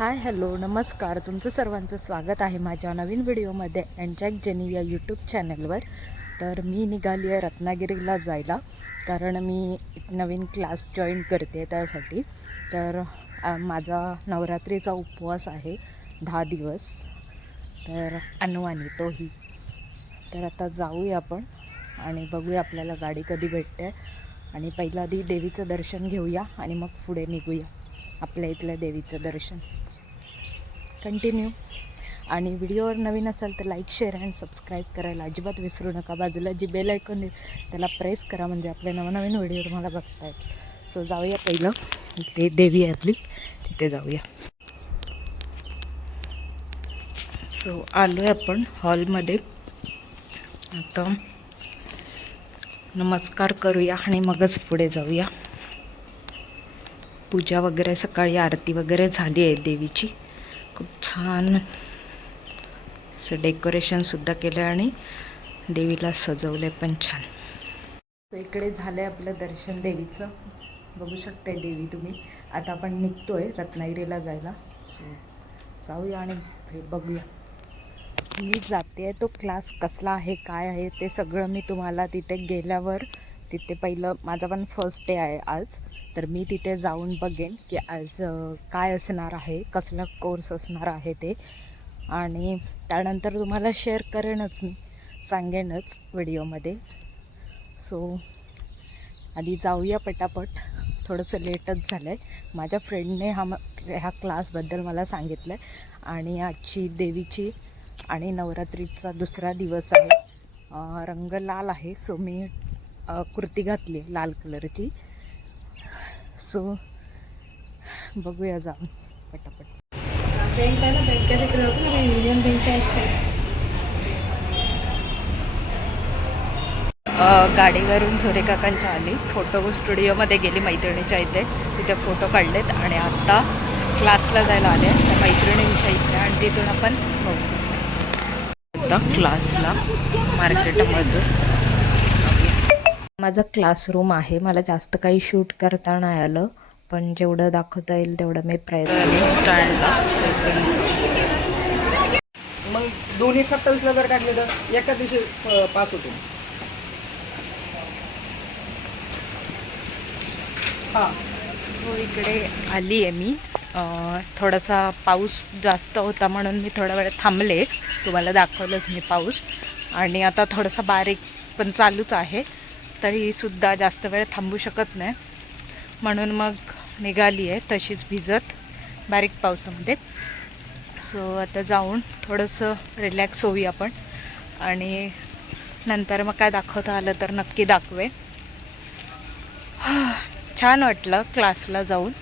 Hi hello नमस्कार. तुमचं सर्वांचं स्वागत आहे माझ्या नवीन व्हिडिओमध्ये अँजॅक जेनी या यूट्यूब चॅनलवर तर मी निघाली आहे रत्नागिरीला जायला कारण मी एक नवीन क्लास जॉईन करते त्यासाठी. तर माझा नवरात्रीचा उपवास आहे दहा दिवस. तर अनुवानी तोही. तर आता जाऊया आपण आणि बघूया आपल्याला गाडी कधी भेटते. आणि पहिला आधी देवीचं दर्शन घेऊया आणि मग पुढे निघूया. आपल्या इथल्या देवीचं दर्शन. कंटिन्यू आणि व्हिडिओवर नवीन असाल तर लाईक शेअर अँड सबस्क्राईब करायला अजिबात विसरू नका. बाजूला जी बेल ऐकून त्याला प्रेस करा म्हणजे आपले नवनवीन व्हिडिओ तुम्हाला बघता येईल सो जाऊया पहिलं. ते देवी आपली. तिथे जाऊया. सो आलो आहे आपण हॉलमध्ये आता नमस्कार करूया आणि मगच पुढे जाऊया. पूजा वगैरे सकाळी आरती वगैरे झाली आहे देवीची. खूप छान असं डेकोरेशनसुद्धा केलं आहे आणि देवीला सजवलं आहे पण छान. सो इकडे झालं आहे आपलं दर्शन देवीचं. बघू शकताय देवी तुम्ही. आता आपण निघतो आहे रत्नागिरीला जायला. सो जाऊया आणि बघूया. मी जाते आहे तो क्लास कसला आहे काय आहे ते सगळं मी तुम्हाला तिथे गेल्यावर तिथे पहिलं माझा पण फर्स्ट डे आहे आज. तर मी तिथे जाऊन बघेन की आज काय असणार आहे कसला कोर्स असणार आहे ते. आणि त्यानंतर तुम्हाला शेअर करेनच मी सांगेनच व्हिडिओमध्ये सो आधी जाऊया पटापट. थोडंसं लेटच झालं आहे माझ्या फ्रेंडने हा म ह्या क्लासबद्दल मला सांगितलं आहे आणि आजची देवीची आणि नवरात्रीचा दुसरा दिवस आहे. रंग लाल आहे. सो मी कुर्ती घातली लाल कलरची. सो बघूया जाऊन पटापट. बँक आहे ना बँकेत इकडे होतं ना युनियन बँक आहे गाडीवरून झोरे काकांच्या आली. फोटो स्टुडिओमध्ये गेली मैत्रिणीच्या इथे. तिथे फोटो काढलेत आणि आत्ता क्लासला जायला आले त्या मैत्रिणींच्या इथे आणि तिथून आपण बघू. आता क्लासला मार्केटमधून माझा क्लासरूम आहे. मला जास्त काही शूट करता नाही आलं. पण जेवढं दाखवता येईल तेवढं मी प्रयत्न मग दोन्ही सत्तावीसला जर काढले तर एका दिवशी पास होते हां. हो इकडे आली आहे मी. थोडासा पाऊस जास्त होता म्हणून मी थोडा वेळ थांबले. तुम्हाला दाखवलंच मी पाऊस. आणि आता थोडासा बारीक पण चालूच आहे. तरीसुद्धा जास्त वेळ थांबू शकत नाही. म्हणून मग निघाली आहे तशीच भिजत बारीक पावसामध्ये. सो आता जाऊन थोडंसं रिलॅक्स होऊया आपण. आणि नंतर मग काय दाखवता आलं तर नक्की दाखवे. छान वाटलं क्लासला जाऊन.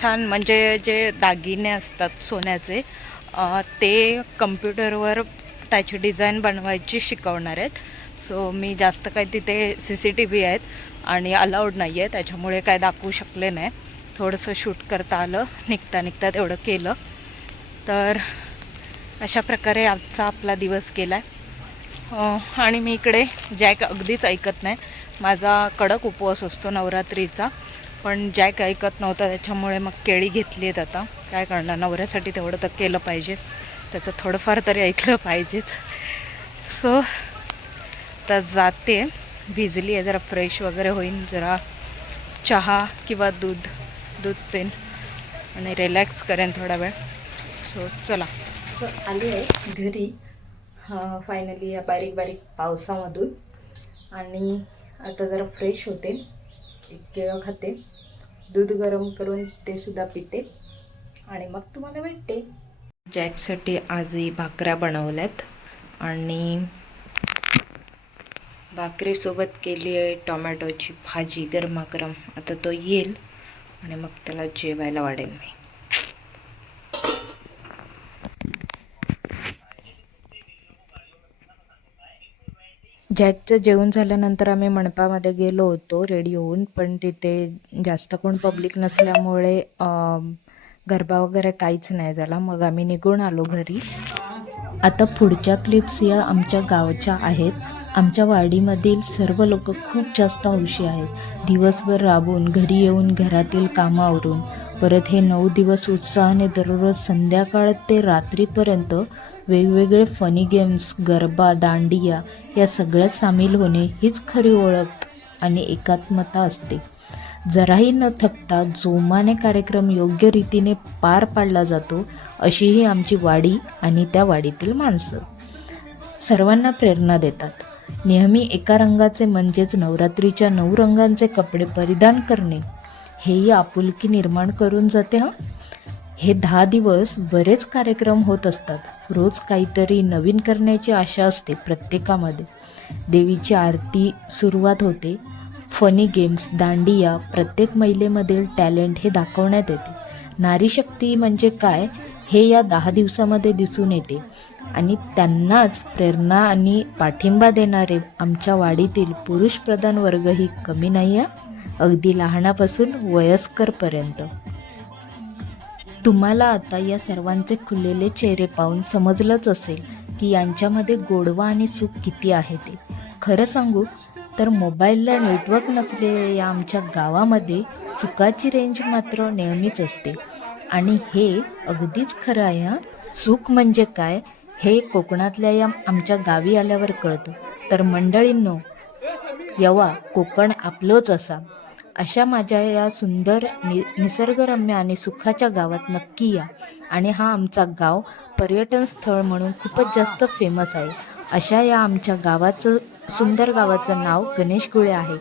छान म्हणजे जे दागिने असतात सोन्याचे ते कम्प्युटरवर त्याची डिझाईन बनवायची शिकवणार आहेत. सो मी जास्त काही तिथे सी सी टी व्ही आहेत आणि अलाउड नाही आहे त्याच्यामुळे काय दाखवू शकले नाही. थोडंसं शूट करता आलं. निघता निघता तेवढं केलं. तर अशा प्रकारे आजचा आपला दिवस गेला आहे आणि मी इकडे जॅक अगदीच ऐकत नाही. माझा कडक उपवास असतो नवरात्रीचा. पण जॅक ऐकत नव्हता. त्याच्यामुळे मग केळी घेतली आहेत आता. काय करणार? नवऱ्यासाठी तेवढं तर केलं पाहिजे. त्याचं थोडंफार तरी ऐकलं पाहिजेच. सो तर जाते. भिजली आहे जरा फ्रेश वगैरे होईन जरा चहा किंवा दूध दूध पेन आणि रिलॅक्स करेन थोडा वेळ. सो चला. असं आली आहे घरी फायनली या बारीक बारीक पावसामधून आणि आता जरा फ्रेश होते. एक केळं खाते. दूध गरम करून ते सुद्धा पिते. आणि मग तुम्हाला भेटते. जॅकसाठी आजही भाकऱ्या बनवल्यात. आणि भाकरीसोबत केली आहे टोमॅटोची भाजी गरमागरम आता तो येईल आणि मग त्याला जेवायला वाढेल मी. जॅकचं जेवण झाल्यानंतर आम्ही मंडपामध्ये गेलो होतो रेडी होऊन. पण तिथे जास्त कोण पब्लिक नसल्यामुळे गरबा वगैरे काहीच नाही झाला. मग आम्ही निघून आलो घरी. आता पुढच्या क्लिप्स या आमच्या गावच्या आहेत. आमच्या वाडीमधील सर्व लोक खूप जास्त हौशी आहेत. दिवसभर राबून घरी येऊन घरातील कामावरून परत हे नऊ दिवस उत्साहाने दररोज संध्याकाळ ते रात्रीपर्यंत वेगवेगळे फनी गेम्स गरबा दांडिया या सगळ्यात सामील होणे हीच खरी ओळख आणि एकात्मता असते. जराही न थकता जोमाने कार्यक्रम योग्य रीतीने पार पाडला जातो अशी ही आमची वाडी आणि त्या वाडीतील माणसं. सर्वांना प्रेरणा देतात. नेहमी एका रंगाचे म्हणजेच नवरात्रीच्या नऊ रंगांचे कपडे परिधान करणे. हेही आपुलकी निर्माण करून जाते हं? हे दहा दिवस बरेच कार्यक्रम होत असतात. रोज काहीतरी नवीन करण्याची आशा असते प्रत्येकामध्ये. देवीची आरती सुरुवात होते. फनी गेम्स दांडिया प्रत्येक महिलेमधील टॅलेंट हे दाखवण्यात येते. नारी शक्ती म्हणजे काय? हे या दहा दिवसामध्ये दिसून येते. आणि त्यांनाच प्रेरणा आणि पाठिंबा देणारे आमच्या वाडीतील पुरुष प्रधान वर्गही कमी नाही आहे अगदी लहानापासून वयस्करपर्यंत. तुम्हाला आता या सर्वांचे खुललेले चेहरे पाहून समजलंच असेल की यांच्यामध्ये गोडवा आणि सुख किती आहे ते. खरं सांगू तर मोबाईलला नेटवर्क नसलेल्या या आमच्या गावामध्ये सुखाची रेंज मात्र नेहमीच असते. आणि हे अगदीच खरं आहे हां. सुख म्हणजे काय हे कोकणातल्या या आमच्या गावी आल्यावर कळतं. तर मंडळींनो यवा कोकण आपलंच असा. अशा माझ्या या सुंदर नि निसर्गरम्य आणि सुखाच्या गावात नक्की या. आणि हा आमचा गाव पर्यटन स्थळ म्हणून खूपच जास्त फेमस आहे. अशा या आमच्या गावाचं सुंदर गावाचं नाव गणेशगुळे आहे.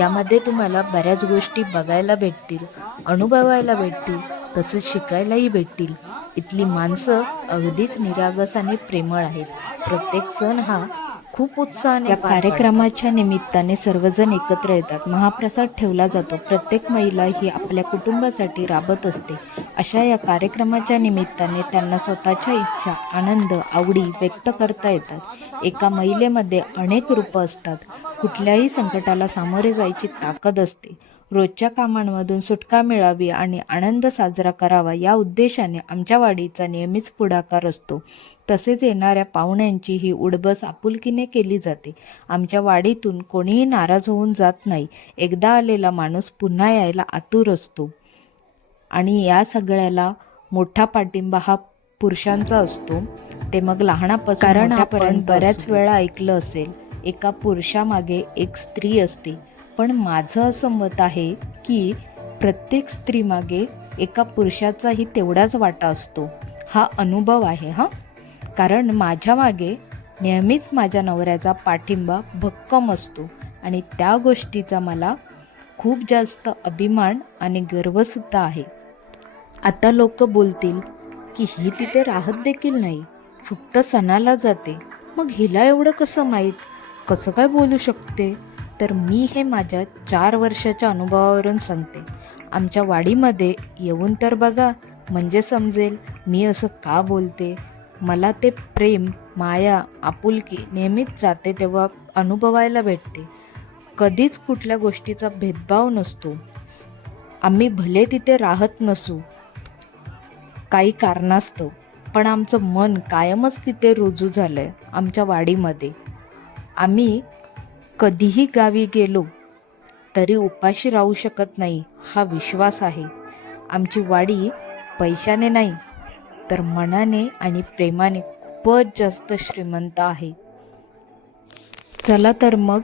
यामध्ये तुम्हाला बऱ्याच गोष्टी बघायला भेटतील अनुभवायला भेटतील तसेच शिकायलाही भेटतील. इथली माणसं अगदीच निरागस आणि प्रेमळ आहेत. प्रत्येक सण हा खूप उत्साहाने या कार्यक्रमाच्या निमित्ताने सर्वजण एकत्र येतात. महाप्रसाद ठेवला जातो. प्रत्येक महिला ही आपल्या कुटुंबासाठी राबत असते. अशा या कार्यक्रमाच्या निमित्ताने त्यांना स्वतःच्या इच्छा आनंद आवडी व्यक्त करता येतात. एका महिलेमध्ये अनेक रूपं असतात. कुठल्याही संकटाला सामोरे जायची ताकद असते. रोजच्या कामांमधून सुटका मिळावी आणि आनंद साजरा करावा या उद्देशाने आमच्या वाडीचा नेहमीच पुढाकार असतो. तसेच येणाऱ्या पाहुण्यांची ही उडबस आपुलकीने केली जाते. आमच्या वाडीतून कोणीही नाराज होऊन जात नाही. एकदा आलेला माणूस पुन्हा यायला आतुर असतो. आणि या सगळ्याला मोठा पाठिंबा हा पुरुषांचा असतो. ते मग लहानापासून कारण आपण बऱ्याच वेळा ऐकलं असेल एका पुरुषामागे एक स्त्री असते. पण माझं असं मत आहे की प्रत्येक स्त्रीमागे एका पुरुषाचाही तेवढाच वाटा असतो. हा अनुभव आहे हां. कारण माझ्या मागे नेहमीच माझ्या नवऱ्याचा पाठिंबा भक्कम असतो आणि त्या गोष्टीचा मला खूप जास्त अभिमान आणि गर्वसुद्धा आहे. आता लोक बोलतील की ही तिथे राहत देखील नाही फक्त सणाला जाते. मग हिला एवढं कसं माहीत? कसं काय बोलू शकते? तर मी हे माझ्या चार वर्षाच्या अनुभवावरून सांगते. आमच्या वाडीमध्ये येऊन तर बघा म्हणजे समजेल मी असं का बोलते. मला ते प्रेम माया आपुलकी नेहमीच जाते तेव्हा अनुभवायला भेटते. कधीच कुठल्या गोष्टीचा भेदभाव नसतो. आम्ही भले तिथे राहत नसू काही कारणास्तव पण आमचं मन कायमच तिथे रुजू झालं आहे आमच्या वाडीमध्ये. आम्ही कधीही गावी गेलो तरी उपाशी राहू शकत नाही हा विश्वास आहे. आमची वाडी पैशाने नाही तर मनाने आणि प्रेमाने खूपच जास्त श्रीमंत आहे. चला तर मग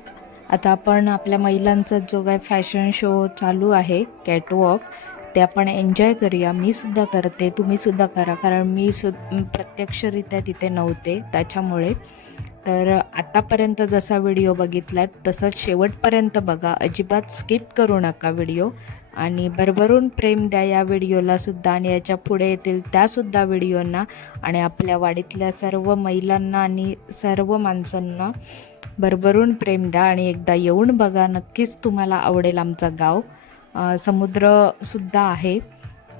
आता आपण आपल्या महिलांचा जो काय फॅशन शो चालू आहे कॅटवॉक ते आपण एन्जॉय करूया. मी सुद्धा करते तुम्ही सुद्धा करा कारण मी सु प्रत्यक्षरित्या तिथे नव्हते त्याच्यामुळे तर आतापर्यंत जसा व्हिडिओ बघितलात तसंच शेवटपर्यंत बघा. अजिबात स्किप करू नका व्हिडिओ. आणि भरभरून प्रेम द्या या व्हिडिओलासुद्धा आणि याच्यापुढे येतील त्यासुद्धा व्हिडिओंना. आणि आपल्या वाडीतल्या सर्व महिलांना आणि सर्व माणसांना भरभरून प्रेम द्या आणि एकदा येऊन बघा. नक्कीच तुम्हाला आवडेल आमचं गाव. समुद्रसुद्धा आहे.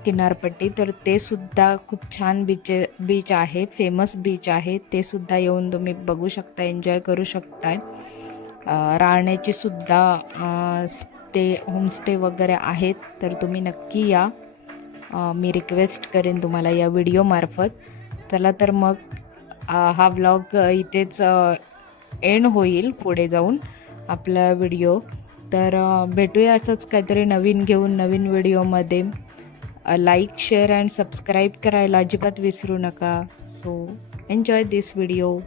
किनारपट्टी तर ते सुद्धा खूप छान बीच बीच आहे फेमस बीच आहे. ते सुद्धा येऊन तुम्ही बघू शकता एन्जॉय करू शकताय. राहण्याची सुद्धा स्टे होमस्टे वगैरे आहेत तर तुम्ही नक्की या. मी रिक्वेस्ट करेन तुम्हाला या व्हिडिओमार्फत चला तर मग हा व्लॉग इथेच एंड होईल पुढे जाऊन आपला व्हिडिओ तर भेटूया असंच काहीतरी नवीन घेऊन नवीन व्हिडिओमध्ये लाईक शेअर अँड सबस्क्राईब करायला अजिबात विसरू नका. सो एन्जॉय दिस व्हिडिओ